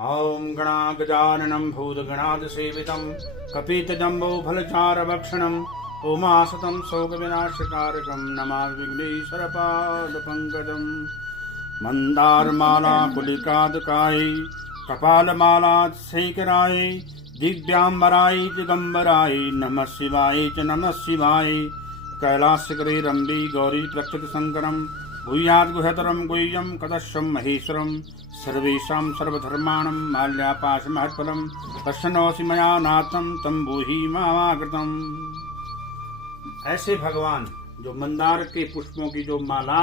ॐ गणागजाननं भूतगणादिसेवितं कपितजम्बोफलचारभक्षणम् उमासतं शोकविनाशकारकं नमामि विघ्नेश्वरपादपङ्कजम् मन्दारमाला कुलिकादकाय कपालमाला शैकराय दिव्यांबराय दिगंबराय नमः शिवाय च नमः शिवाय कैलासकरे रम्बी गौरी प्रक्षितशङ्करं भूयात् गुह्यतरं गुह्यं कदशं महेश्वरं सर्वेषां सर्वधर्माणां माल्यापाशमहत्फलं प्रसन्नोऽसि मया नाथं तं ब्रूहि मामाकृतम्। ऐसे भगवान जो मंदार के पुष्पों की जो माला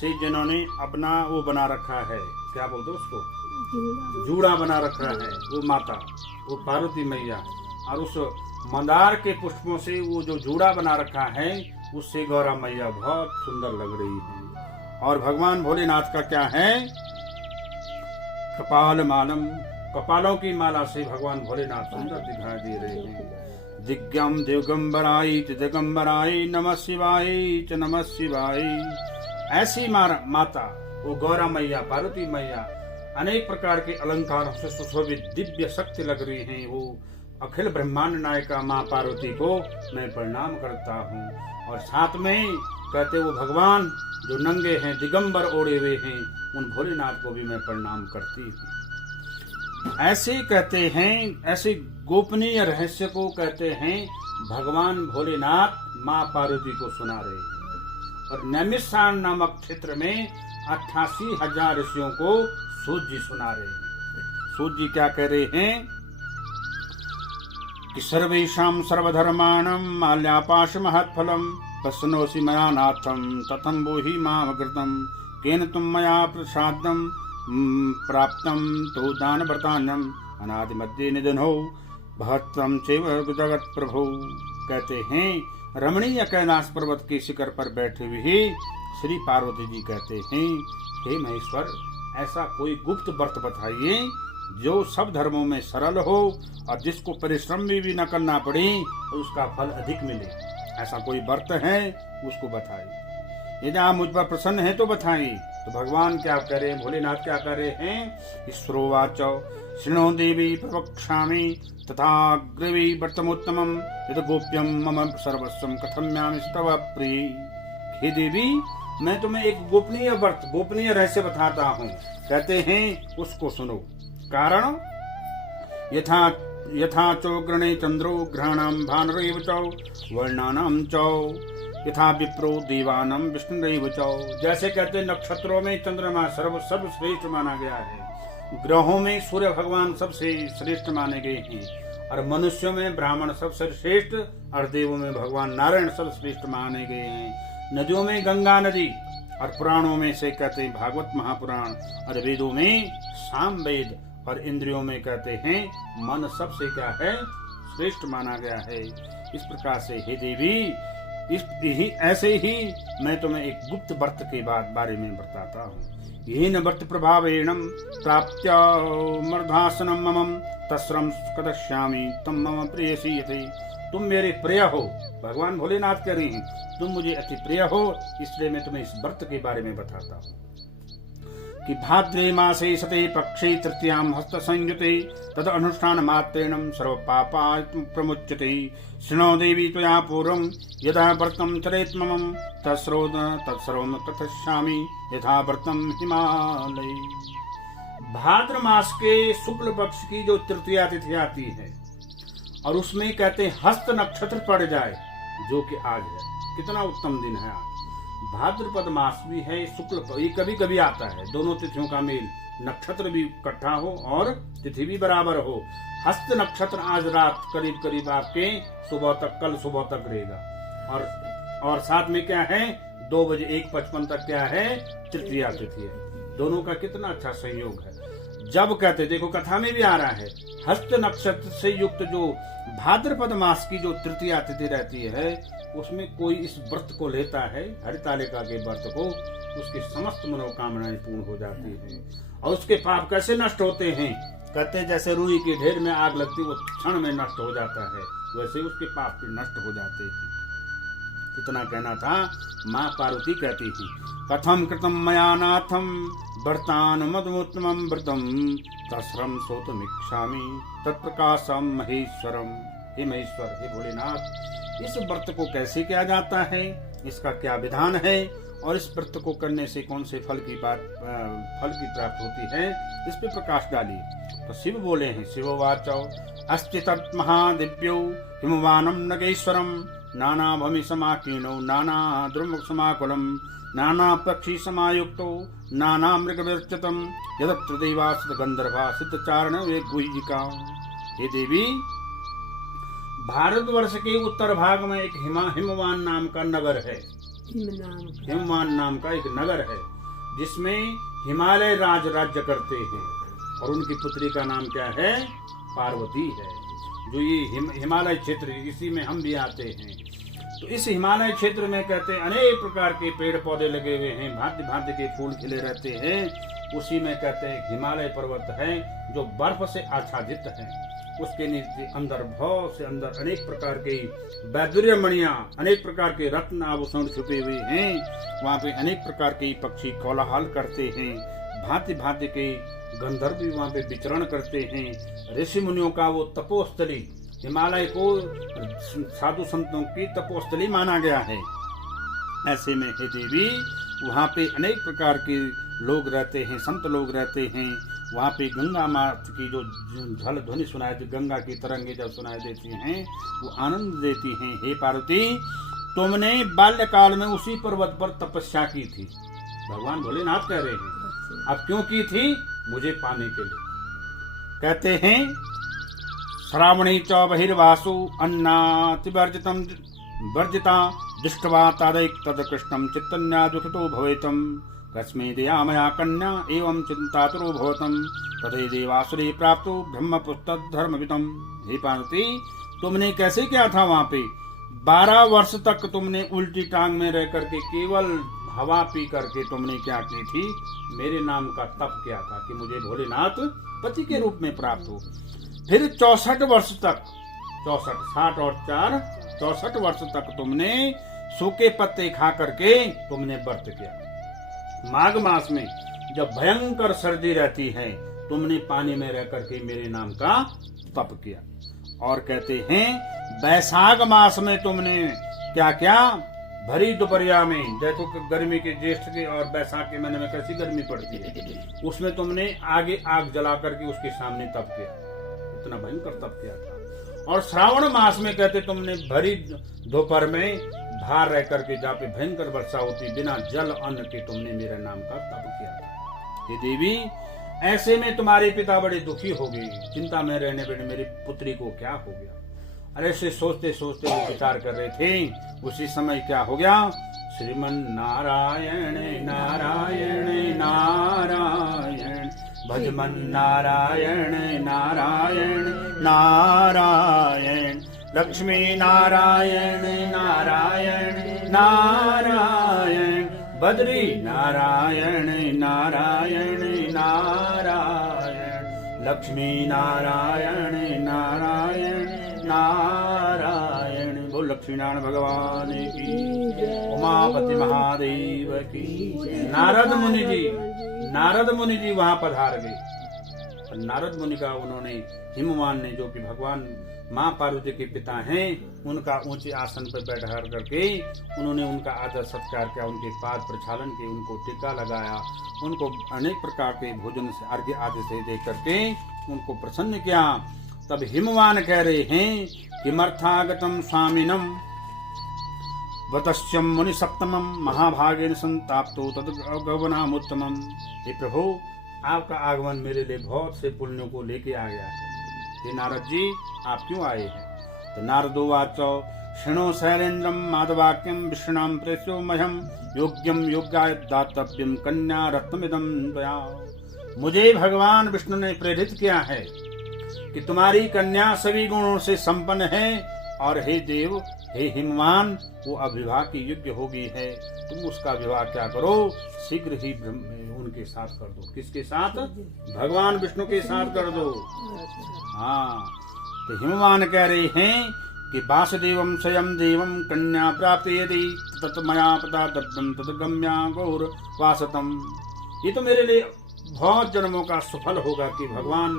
से जिन्होंने अपना वो बना रखा है, क्या बोलते उसको, जूड़ा बना रखा है, वो माता, वो पार्वती मैया, और उस मंदार के पुष्पों से वो जो जूड़ा बना रखा है उससे गौरा मैया बहुत सुंदर लग रही है। और भगवान भोलेनाथ का क्या है, कपाल मालम, कपालों की माला से भगवान भोलेनाथ सुंदर दिखाई दे रहे हैं। दिग्गम दिगंबराय च दिगंबराय नमः शिवाय च नमः शिवाय। ऐसी माता वो गौरा मैया, पार्वती मैया अनेक प्रकार के अलंकारों से सुशोभित दिव्य शक्ति लग रही हैं। वो अखिल ब्रह्मांड नायिका माँ पार्वती को मैं प्रणाम करता हूँ। और साथ में कहते वो भगवान जो नंगे हैं, दिगंबर ओढ़े हुए हैं, उन भोलेनाथ को भी मैं प्रणाम करती हूँ। ऐसे कहते हैं, ऐसे गोपनीय रहस्य को कहते हैं भगवान भोलेनाथ माँ पार्वती को सुना रहे हैं। और नैमिषारण्य नामक क्षेत्र में 88,000 ऋषियों को सूत जी सुना रहे हैं। सूत जी क्या कह रहे हैं कि सर्वेषां सर्वधर्माणां माल्यापाशमहत्फलं प्रसन्नोऽसि मया नाथं तथं ब्रूहि मामकृतं केन त्वं मया प्रसादं प्राप्तं तो दानव्रतान्यम् अनादिमध्ये निधनो भवत्वं चैव जगत्प्रभो। कहते हैं रमणीय कैलाश पर्वत के शिखर पर बैठे हुए श्री पार्वती जी कहते हैं, हे महेश्वर, ऐसा कोई गुप्त व्रत बताइए जो सब धर्मों में सरल हो और जिसको परिश्रम भी न करना पड़े और उसका फल अधिक मिले। ऐसा कोई व्रत है उसको बताइए। यदि आप मुझ पर प्रसन्न हैं तो बताइए। तो भगवान क्या कह रहे हैं, भोलेनाथ क्या कह रहे हैं, ईश्वरोवाच शृणो देवी प्रवक्ष्यामि तथाग्रवी व्रतमोत्तमं यद गोप्यं मम सर्वस्वं कथम्यामि तव प्रिय। हे देवी, मैं तुम्हें एक गोपनीय व्रत, गोपनीय रहस्य बताता हूँ, कहते हैं उसको सुनो। कारण यथा चोग्रणे चंद्रो ग्रहाणां भानुरेव च वर्णानां च यथा विप्रो देवानां विष्णुरेव च। जैसे कहते हैं नक्षत्रों में चंद्रमा सर्वश्रेष्ठ माना गया है, ग्रहों में सूर्य भगवान सबसे श्रेष्ठ माने गए हैं, और मनुष्यों में ब्राह्मण सबसे श्रेष्ठ, और देवों में भगवान नारायण सर्वश्रेष्ठ माने गए हैं। नदियों में गंगा नदी, और पुराणों में से कहते हैं भागवत महापुराण, और वेदों में साम वेद, और इंद्रियों में कहते हैं मन सबसे क्या है, श्रेष्ठ माना गया है। इस प्रकार से हे देवी, ऐसे ही मैं तुम्हें एक गुप्त व्रत के बारे में बताता हूँ। येन व्रत प्रभावेण प्राप्त्य मर्धासनम मम तस्रम कदश्यामि तम मम प्रेयसी यते। तुम मेरे प्रिय हो, भगवान भोलेनाथ कह रहे हैं, तुम मुझे अति प्रिय हो, इसलिए मैं तुम्हें इस व्रत के बारे में बताता हूँ कि भाद्रे मासे शते पक्षे तृतीयां हस्त संयुते तद अनुष्ठान मात्रेण सर्व पापा प्रमुच्यते। शृणो देवी त्वया पूर्वं यदा व्रतं चरेत् मम तत्सर्वं कथयिष्यामि यथा व्रतं हिमालये। भाद्र मास के शुक्ल पक्ष की जो तृतीया तिथि आती है और उसमें कहते हैं हस्त नक्षत्र पड़ जाए, जो कि आज है, कितना उत्तम दिन है आज। भाद्रपद मास भी है, शुक्ल ये कभी कभी आता है, दोनों तिथियों का मेल, नक्षत्र भी इकट्ठा हो और तिथि भी बराबर हो। हस्त नक्षत्र आज रात करीब करीब आपके सुबह तक, कल सुबह तक रहेगा, और साथ में क्या है 2:01:55 तक क्या है, तृतीया तिथि है। दोनों का कितना अच्छा संयोग है। जब कहते, देखो कथा में भी आ रहा है, हस्त नक्षत्र से युक्त जो भाद्रपद मास की जो तृतीया तिथि रहती है, उसमें कोई इस व्रत को लेता है, हरितालिका के व्रत को, उसकी समस्त मनोकामनाएं पूर्ण हो जाती हैं। और उसके पाप कैसे नष्ट होते हैं, कहते हैं जैसे रुई के ढेर में आग लगती, वो क्षण में नष्ट हो जाता है, वैसे उसके पाप भी नष्ट हो जाते हैं। इतना कहना था। माँ पार्वती कहती थी, कथम कृतम मया नाथम वर्तान मदमुत्तमम व्रतम तस्रम सोतमिच्छामि तत्प्रकाशम महेश्वरम। हे महेश्वर, हे भोलेनाथ, इस व्रत को कैसे किया जाता है, इसका क्या विधान है, और इस व्रत को करने से कौन से फल की प्राप्त होती है, इस पे प्रकाश डालिए। तो शिव बोले हैं, शिवोवाचौ अस्ति तत् महादिव्यो हिमवानम नगेश्वरम नाना भूमि समाकीर्णो नाना द्रुम समाकुलम नाना पक्षी समायुक्तो नाना मृग विरचितम यदत्र देवासुर गंधर्वा सिद्धचारण वे गुहिका। हे देवी, भारतवर्ष के उत्तर भाग में एक हिमवान नाम का नगर है। हिमवान नाम का एक नगर है जिसमें हिमालय राज्य करते हैं, और उनकी पुत्री का नाम क्या है, पार्वती है। जो ये हिमालय क्षेत्र, इसी में हम भी आते हैं। तो इस हिमालय क्षेत्र में कहते हैं अनेक प्रकार के पेड़ पौधे लगे हुए हैं, भांति भांति के फूल खिले रहते हैं। उसी में कहते हैं हिमालय पर्वत है जो बर्फ से आच्छादित है। उसके नीचे अंदर बहुत से अंदर अनेक प्रकार के वैदुर्य मणियां, अनेक प्रकार के रत्न आभूषण छुपे हुए हैं। वहाँ पे अनेक प्रकार के पक्षी कोलाहल करते हैं, भांति भांति के गंधर्व भी वहाँ पे विचरण करते हैं। ऋषि मुनियों का वो तपोस्थली, हिमालय को साधु संतों की तपोस्थली माना गया है। ऐसे में हे देवी, वहाँ पे अनेक प्रकार के लोग रहते हैं, संत लोग रहते हैं। वहाँ पे गंगा माता की जो झल ध्वनि सुनाई देती, गंगा की तरंगे जब सुनाई देती हैं, वो आनंद देती हैं। हे पार्वती, तुमने बाल्यकाल में उसी पर्वत पर तपस्या की थी। भगवान भोलेनाथ कह रहे हैं, अब क्यों की थी, मुझे पाने के लिए। कहते हैं श्रावणी च बहिर्वासु अन्नातिवर्जितम वर्जिता दृष्ट्वा तदैक तदकृष्णम चित्तन्या दुखितो भवेतम कस्मै दया मया कन्या एवं चिंतातुरो भवतम तदै देवासुरे प्राप्तो ब्रह्मपुत्र धर्मवितम। हे पार्वती, तुमने कैसे किया था वहाँ पे 12 वर्ष तक तुमने उल्टी टांग में रह करके केवल हवा पी करके तुमने क्या की थी, मेरे नाम का तप किया था कि मुझे भोलेनाथ पति के रूप में प्राप्त हो। फिर 64 वर्ष तक, 64 60 और 4 64 वर्ष तक तुमने सूखे पत्ते खा करके तुमने व्रत किया। माघ मास में जब भयंकर सर्दी रहती है, तुमने पानी में रह करके मेरे नाम का तप किया। और कहते हैं बैसाख मास में तुमने क्या क्या, भरी दोपहरिया में, देखो कि गर्मी के ज्येष्ठ के और बैसाख के महीने में कैसी गर्मी पड़ती है, उसमें तुमने आगे आग जला करके उसके सामने तप किया। इतना भयंकर तप किया था। और श्रावण मास में कहते तुमने भरी दोपहर में बाहर रह करके जहाँ पे भयंकर वर्षा होती, बिना जल अन्न के तुमने मेरे नाम का तप किया था। हे देवी, ऐसे में तुम्हारे पिता बड़े दुखी हो गए, चिंता में रहने बैठे मेरी पुत्री को क्या हो गया। अरे से सोचते सोचते वो विचार कर रहे थे, उसी समय क्या हो गया, श्रीमन नारायण नारायण नारायण भजमन नारायण नारायण नारायण लक्ष्मी नारायण नारायण नारायण बद्री नारायण नारायण नारायण लक्ष्मी नारायण नारायण नारायण। बोल लक्ष्मी नारायण भगवान की, उमापति महादेव की। नारद मुनि जी वहां पधार गए। नारद मुनि का उन्होंने, हिमवान ने, जो कि भगवान माँ पार्वती के पिता हैं, उनका ऊंचे आसन पर बैठा करके उन्होंने उनका आदर सत्कार किया, उनके पाद प्रक्षालन किए, उनको टीका लगाया, उनको अनेक प्रकार के भोजन से अर्घ्य आदि से दे करके उनको प्रसन्न किया। तब हिमवान कह रहे हैं, किमर्थागतम स्वामिनम वतस्यम मुनि सप्तमम महाभागेन संताप्तो तद गवनामुत्तमम। हे प्रभु, आपका आगमन मेरे लिए बहुत से पुण्यों को लेके आ गया है। हे नारद जी, आप क्यों आए हैं? तो नारदो वाचो शृणो शैलेन्द्रम माधवाक्यम विष्णाम प्रेस्यो मह्यम योग्यम योग्याय दातव्यम कन्या रत्नमिदं त्वया। मुझे भगवान विष्णु ने प्रेरित किया है कि तुम्हारी कन्या सभी गुणों से संपन्न है, और हे देव, हे हिमवान, वो अब विवाह की योग्य होगी है। तुम उसका विवाह क्या करो, शीघ्र ही उनके साथ कर दो। किसके साथ? भगवान विष्णु के साथ कर दो। हाँ, तो हिमवान कह रहे हैं कि वासुदेवं स्वयं देवं कन्या प्राप्ति यदि तत् मया पता तत्वं तद्गम्या गौर वासतम। ये तो मेरे लिए बहुत जन्मों का सफल होगा कि भगवान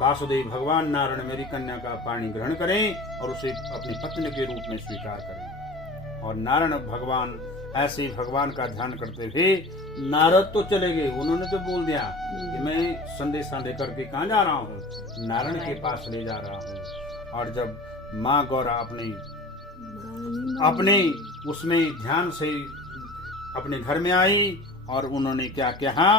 वासुदेव, भगवान नारायण मेरी कन्या का पाणी ग्रहण करें और उसे अपनी पत्नी के रूप में स्वीकार करें। और नारायण भगवान ऐसे ही भगवान का ध्यान करते हुए नारद तो चले गए, उन्होंने तो बोल दिया कि मैं संदेशा लेकर के कहाँ जा रहा हूँ, नारायण के पास ले जा रहा हूँ। और जब माँ गौरा अपने उसमें ध्यान से अपने घर में आई और उन्होंने क्या कहा,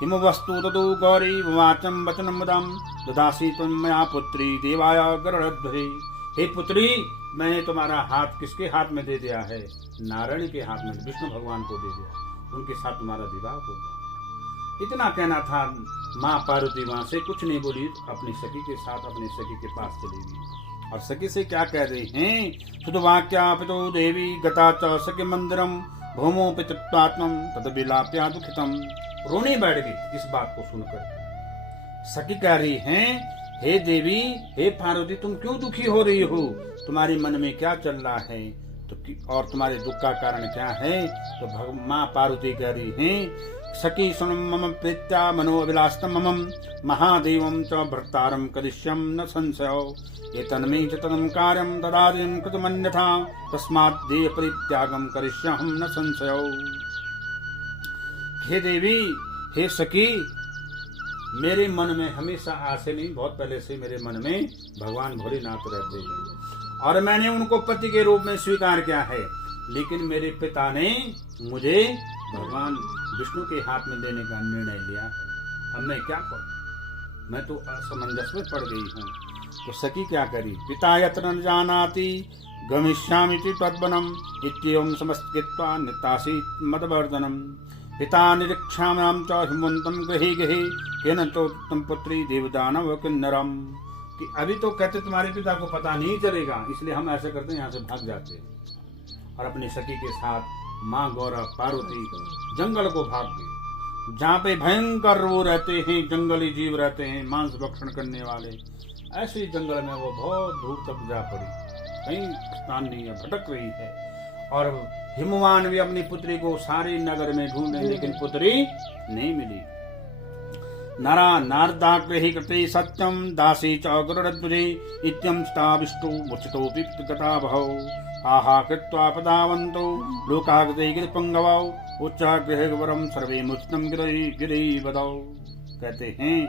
हिम वस्तु तदु गौरी वाचम वचनम वदम ददासी तुम मया पुत्री देवाय गरुड़ध्वजे। हे पुत्री, मैंने तुम्हारा हाथ किसके हाथ में दे दिया है, नारायण के हाथ में, विष्णु भगवान को दे दिया, उनके साथ तुम्हारा विवाह होगा। इतना कहना था। माँ पार्वती वहां से कुछ नहीं बोली, अपनी सखी के साथ अपनी सखी के पास चली गई। और सखी से क्या कह रही हैं, शुद्ध वाक्या पितो देवी गता च सखी मंदिरम भूमो पितृत्वात्मम तद विलाप्या दुखितम। रोने बैठ गई इस बात को सुनकर। सखी कह रही हैं, हे देवी, हे पार्वती, तुम क्यों दुखी हो रही हो, तुम्हारे मन में क्या चल रहा है, तो और तुम्हारे दुख का कारण क्या है। तो माँ पार्वती कह रही हैं, सखी सुन मम प्रीत्या मनो अभिलाषतम मम महादेवं च भर्तारं करिष्यं न संशयो एतन्मे च तदं कार्यं तदादिं कृतमन्यथा तस्मात् देह परित्यागं करिष्यहं न संशयो। हे देवी, हे सखी, मेरे मन में हमेशा आसे नहीं, बहुत पहले से मेरे मन में भगवान भोलेनाथ रहते हैं और मैंने उनको पति के रूप में स्वीकार किया है, लेकिन मेरे पिता ने मुझे भगवान विष्णु के हाथ में देने का निर्णय लिया। अब मैं क्या करूं, मैं तो असमंजस में पड़ गई हूँ। तो सखी क्या करी, पिता यत्र न जानाति गमिष्यामि तद्वनम इत्येवं समस्तकृत्वा नितासीत् मदवर्धनम। पिता निरीक्षाम्यां च हिमवन्तं गृहे गृहे केन तम पुत्री देवदानव किन्नरम। कि अभी तो कहते तुम्हारे पिता को पता नहीं चलेगा, इसलिए हम ऐसे करते हैं, यहाँ से भाग जाते हैं। और अपनी सखी के साथ माँ गौरा पार्वती जंगल को भाग गई, जहाँ पे भयंकर वो रहते हैं, जंगली जीव रहते हैं, मांस भक्षण करने वाले। ऐसे जंगल में वो बहुत दूर तक जा पड़ी, कहीं स्थान नहीं है, भटक रही है। और हिमवान भी अपनी पुत्री को सारे नगर में ढूंढे, लेकिन पुत्री नहीं मिली। नरा नारदाग्रही कृते सत्यम दासी च गरुड़ध्वजे इत्यं स्था विष्णु मूर्छितोऽपि गता भवौ आहा कृत्वा पदावन्तो लोकागते गिरिपंगवौ उच्चाग्रहवरम सर्वे मुच्तम गिरि बदौ। कहते हैं,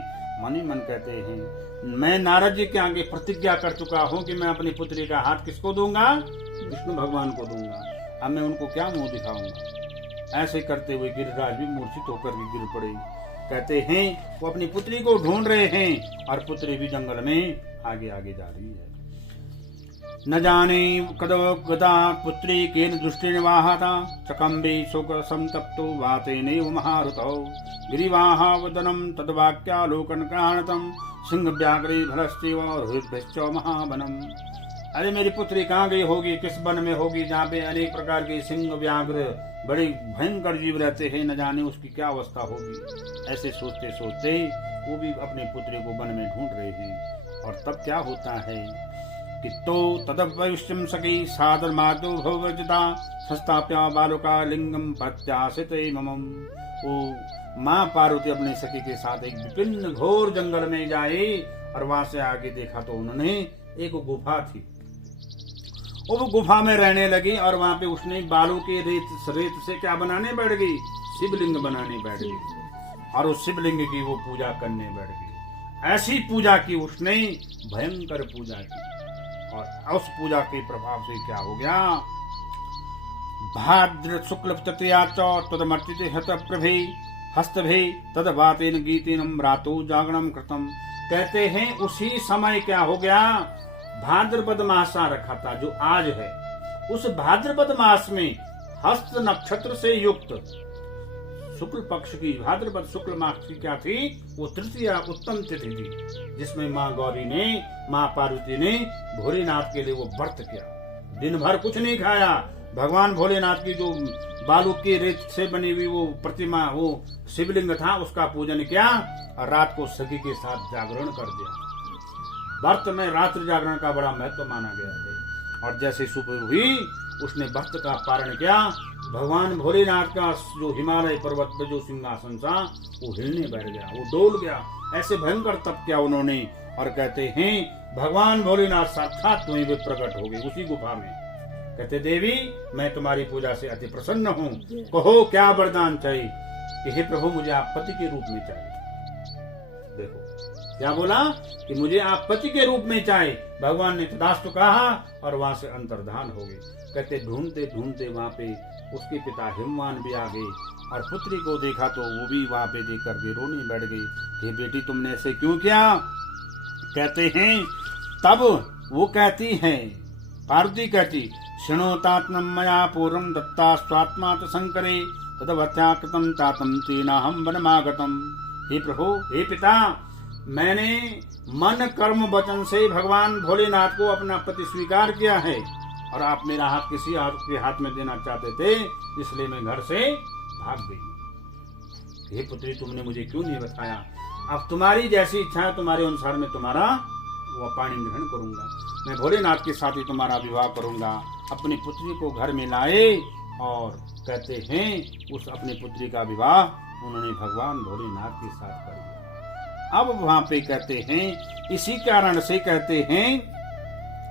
मन ही मन कहते हैं, मैं नारद जी के आगे प्रतिज्ञा कर चुका हूँ कि मैं अपनी पुत्री का हाथ किसको दूंगा, विष्णु भगवान को दूंगा। अब मैं उनको क्या मुंह दिखाऊंगा। ऐसे करते हुए गिरिराज भी मूर्छित होकर गिर पड़े। कहते हैं वो अपनी पुत्री को ढूंढ रहे हैं और पुत्री भी जंगल में आगे आगे जा रही है। न जाने कद गदा पुत्री केन दृष्टि निवाहता चकम्बे शोक संतप्तो वातेनैव महारुतौ गिरिवाहावदनं तद्वाक्यालोकन कारणतम सिंह व्याघ्रे भलस्तेव हृद्भश्च महावनम। अरे मेरी पुत्री कहाँ गई होगी, किस वन में होगी जहाँ पे अनेक प्रकार के सिंह व्याघ्र बड़े भयंकर जीव रहते हैं, न जाने उसकी क्या अवस्था होगी। ऐसे सोचते सोचते वो भी अपनी पुत्री को वन में ढूंढ रहे हैं। और तब क्या होता है कि तो तदवैश्यम सखी सादर माधो भवजिता संस्थाप्या बालुका लिंगम प्रत्याशित ममम। वो माँ पार्वती अपने सखी के साथ एक विभिन्न घोर जंगल में जाए और वहां से आगे देखा तो उन्होंने एक गुफा थी, वो गुफा में रहने लगी। और वहां पे उसने बालू के रेत से क्या बनाने बैठ गई, शिवलिंग बनाने बैठ गई और उस शिवलिंग की वो पूजा करने बैठ गई। ऐसी पूजा की उसने, भयंकर पूजा की। और उस पूजा के प्रभाव से क्या हो गया, भाद्र शुक्ल तृतीया तदमर्चित हत प्रभे हस्तभे तदवातेन गीतेन रातो जागरणम कृतम। कहते हैं उसी समय क्या हो गया, भाद्रपद मास आ रखा था जो आज है, उस भाद्रपद मास में हस्त नक्षत्र से युक्त शुक्ल पक्ष की भाद्रपद शुक्ल मास की क्या थी, वो तृतीया उत्तम तिथि थी, जिसमें माँ गौरी ने, माँ पार्वती ने भोलेनाथ के लिए वो व्रत किया। दिन भर कुछ नहीं खाया, भगवान भोलेनाथ की जो बालू की रेत से बनी हुई वो प्रतिमा, वो शिवलिंग था, उसका पूजन किया और रात को सखी के साथ जागरण कर दिया। व्रत में रात्रि जागरण का बड़ा महत्व माना गया है। और जैसे सुबह हुई उसने व्रत का पारण किया। भगवान भोलेनाथ का जो हिमालय पर्वत पर जो सिंहासन था वो हिलने बैठ गया, वो डोल गया। ऐसे भयंकर तप किया उन्होंने। और कहते हैं भगवान भोलेनाथ साक्षात वहीं पे प्रकट हो गए उसी गुफा में। कहते देवी मैं तुम्हारी पूजा से अति प्रसन्न हूँ, कहो क्या वरदान चाहिए। हे प्रभु मुझे आप पति के रूप में चाहिए। देखो क्या बोला कि मुझे आप पति के रूप में चाहिए। भगवान ने तथास्तु कहा और वहां से अंतर्धान हो गए। कहते ढूंढते ढूंढते वहां पे उसके पिता हिमवान भी आ गए और पुत्री को देखा तो वो भी वहां पे देख करके रोने बैठ गई। हे बेटी तुमने ऐसे क्यों किया। कहते हैं तब वो कहती है, पार्वती कहती शृणोतात्मम मया पूर्वं दत्ता स्वात्मा च शंकरे तदवत्या कृतं तातम तेनाहम वनमागतम। हे प्रभु हे पिता मैंने मन कर्म वचन से भगवान भोलेनाथ को अपना पति स्वीकार किया है और आप मेरा हाथ किसी के हाथ में देना चाहते थे इसलिए मैं घर से भाग गई। हे पुत्री तुमने मुझे क्यों नहीं बताया। अब तुम्हारी जैसी इच्छा है तुम्हारे अनुसार मैं तुम्हारा वो पाणी ग्रहण करूंगा। मैं भोलेनाथ के साथ ही तुम्हारा विवाह करूंगा। अपनी पुत्री को घर में लाए और कहते हैं उस अपनी पुत्री का विवाह उन्होंने भगवान भोलेनाथ के साथ कर दिया। अब वहां पे कहते हैं इसी कारण से कहते हैं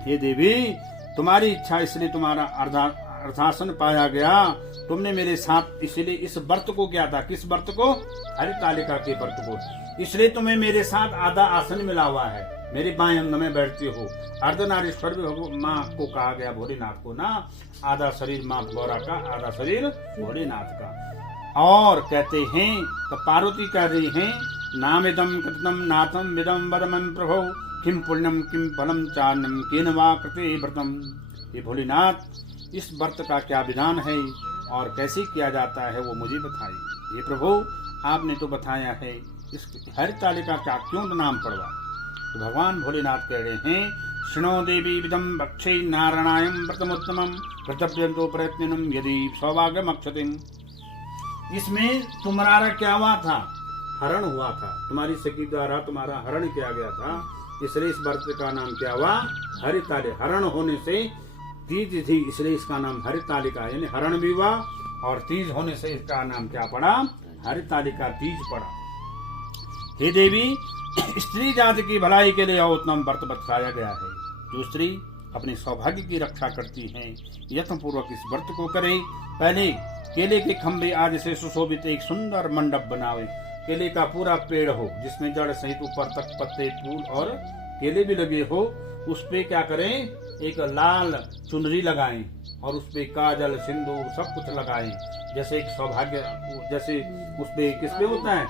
हे देवी तुम्हारी इच्छा इसलिए तुम्हारा अर्धासन पाया गया। तुमने मेरे साथ इसलिए इस व्रत को किया था। किस व्रत को। हरितालिका के व्रत को। इसलिए तुम्हें मेरे साथ आधा आसन मिला हुआ है। मेरे बाएं अंग में बैठते हो। अर्धनारीश्वर भी माँ को कहा गया भोलेनाथ को ना। आधा शरीर माँ गौरा का आधा शरीर भोलेनाथ का। और कहते हैं तो पार्वती कह रही हैं नामिदम कृतम नाथम विदम वरमन प्रभो किम पुण्यम किम फलम चान्नम केन वा कृते व्रतम। ये भोलेनाथ इस व्रत का क्या विधान है और कैसे किया जाता है वो मुझे बताइए। ये प्रभु आपने तो बताया है इस हरितालिका का क्यों नाम पड़वा। तो भगवान भोलेनाथ कह रहे हैं शृणो देवी विदम भक्षे नारायणायम व्रतमोत्तमम कर्तव्यंतो प्रयत्नम यदि सौभाग्यम अक्षतिम। इसमें तुम्हारा क्या हुआ था। हरण हुआ था। तुम्हारी सखी द्वारा तुम्हारा हरण किया गया था। इसलिए इस व्रत का नाम क्या हुआ हरितालिका। हरण होने से तीज थी इसलिए इसका नाम हरितालिका यानी हरण भी हुआ और तीज होने से इसका नाम क्या पड़ा हरितालिका तीज पड़ा। हे देवी स्त्री जाति की भलाई के लिए उत्तम व्रत बताया गया है। जो स्त्री अपने सौभाग्य की रक्षा करती हैं यत्न पूर्वक इस व्रत को करे। पहले केले के खंभे आदि से सुशोभित एक सुंदर मंडप बनावे। केले का पूरा पेड़ हो जिसमें जड़ सहित ऊपर तक पत्ते फूल और केले भी लगे हो। उस पे क्या करें एक लाल चुनरी लगाएं और उस पे काजल सिंदूर सब कुछ लगाएं। जैसे एक सौभाग्य जैसे उस पे किस पे होता है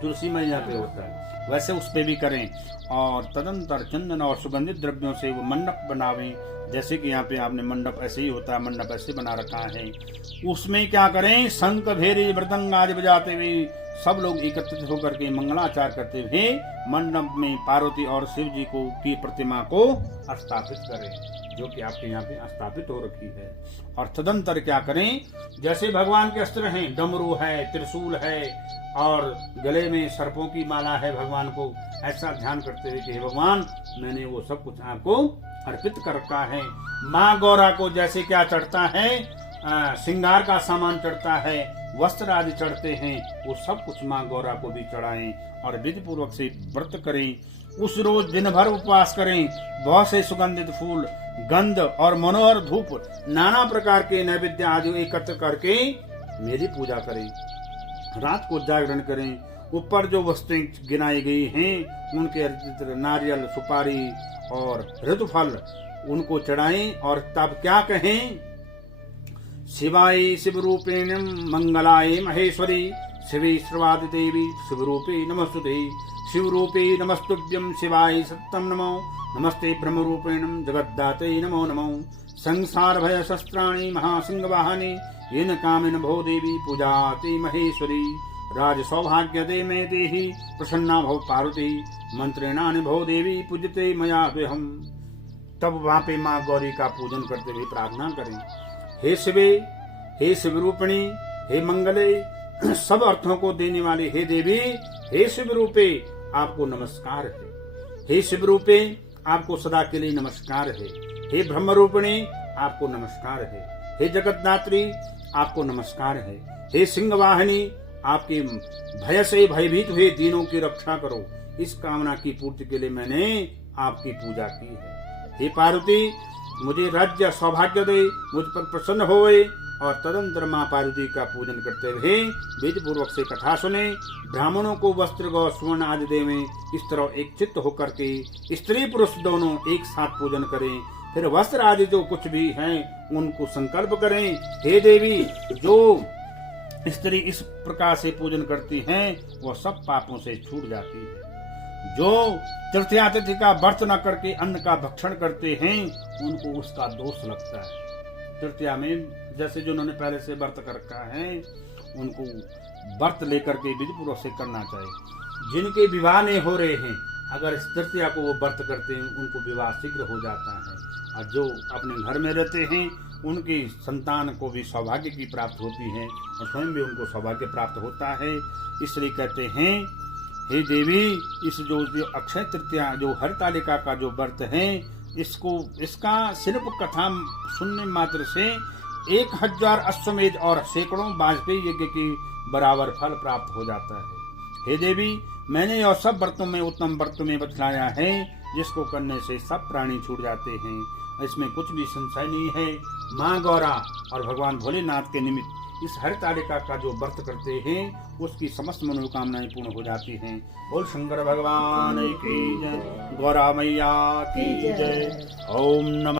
तुलसी मैया पे होता है वैसे उस पे भी करें। और तदंतर चंदन और सुगंधित द्रव्यों से वो मंडप बनावें। जैसे कि यहाँ पे आपने मंडप ऐसे ही होता है मंडप ऐसे बना रखा है। उसमें क्या करें शंख भेरी मृदंग आदि बजाते हुए सब लोग एकत्रित होकर के मंगलाचार करते हुए मंडप में पार्वती और शिव जी को की प्रतिमा को स्थापित करें जो कि आपके यहाँ पे स्थापित हो रखी है। और तदंतर क्या करें जैसे भगवान के अस्त्र हैं डमरू है त्रिशूल है और गले में सर्पों की माला है भगवान को ऐसा ध्यान करते हुए कि हे भगवान मैंने वो सब कुछ आपको अर्पित कर रखा है। माँ गौरा को जैसे क्या चढ़ता है श्रृंगार का सामान चढ़ता है वस्त्र आदि चढ़ते हैं वो सब कुछ माँ गौरा को भी चढ़ाएं और विधि पूर्वक से व्रत करें। उस रोज दिन भर उपवास करें। बहुत से सुगंधित फूल गंध और मनोहर धूप नाना प्रकार के नैवेद्य आदि एकत्र करके मेरी पूजा करें। रात को जागरण करें। ऊपर जो वस्तुएं गिनाई गई हैं उनके नारियल सुपारी और ऋतुफल उनको चढ़ाएं और तब क्या कहें शिवाय शिवरूपेण मंगलाय महेश्वरी शिवे श्रवादि देवी शिवरूपे नमस्तुते शिवरूपे नमस्तुभ्यं शिवाय सत्यं नमो नमस्ते ब्रह्मरूपेण जगद्दाते नमो नमो संसार भय शस्त्राणि महासिंह वाहने येन कामेन भो देवी पूजाते महेश्वरी राज सौभाग्य दे मे देहि प्रसन्ना भव पार्वती मंत्रेणानि भो देवी पूजते मया द्वेहम। तब वहां पे माँ गौरी का पूजन करते हुए प्रार्थना करें हे शिवे हे शिवरूपिणी हे मंगले सब अर्थों को देने वाले हे देवी हे शिवरूपे आपको नमस्कार है। हे शिवरूपे आपको सदा के लिए नमस्कार है। हे ब्रह्मरूपिणी आपको नमस्कार है। हे जगतदात्री आपको नमस्कार है। हे सिंह वाहिनी आपके भय से भयभीत हुए दीनों की रक्षा करो। इस कामना की पूर्ति के लिए मैंने आपकी पूजा की है। हे पार्वती मुझे राज्य सौभाग्य दे, मुझ पर प्रसन्न होए और तदंतर माँ पार्वती का पूजन करते हुए विधि पूर्वक से कथा सुने। ब्राह्मणों को वस्त्र गौ स्वर्ण आदि देवें। इस तरह एक चित्त होकर के स्त्री पुरुष दोनों एक साथ पूजन करें। फिर वस्त्र आदि जो कुछ भी हैं उनको संकल्प करें। हे देवी जो स्त्री इस प्रकार से पूजन करती हैं वह सब पापों से छूट जाती है। जो तृतीया तिथि का व्रत न करके अन्न का भक्षण करते हैं उनको उसका दोष लगता है। तृतीया में जैसे जिन्होंने पहले से व्रत कर रखा है उनको व्रत लेकर के विधि पूर्वक से करना चाहिए। जिनके विवाह नहीं हो रहे हैं अगर इस तृतीया को वो व्रत करते हैं उनको विवाह शीघ्र हो जाता है। और जो अपने घर में रहते हैं उनकी संतान को भी सौभाग्य की प्राप्त होती है और स्वयं भी उनको सौभाग्य प्राप्त होता है। इसलिए कहते हैं हे देवी इस जो अक्षय तृतीया जो हरितालिका का जो व्रत है इसका सिर्फ कथा सुनने मात्र से 1000 अश्वमेध और सैकड़ों वाजपेयी यज्ञ के बराबर फल प्राप्त हो जाता है। हे देवी मैंने और सब व्रतों में उत्तम व्रत में बतलाया है जिसको करने से सब प्राणी छूट जाते हैं। इसमें कुछ भी संशय नहीं है। माँ गौरा और भगवान भोलेनाथ के निमित्त इस हरितालिका का जो व्रत करते हैं उसकी समस्त मनोकामनाएं पूर्ण हो जाती हैं। बोल शंकर भगवान की जय, गौरा मैया की जय। ओम नमः।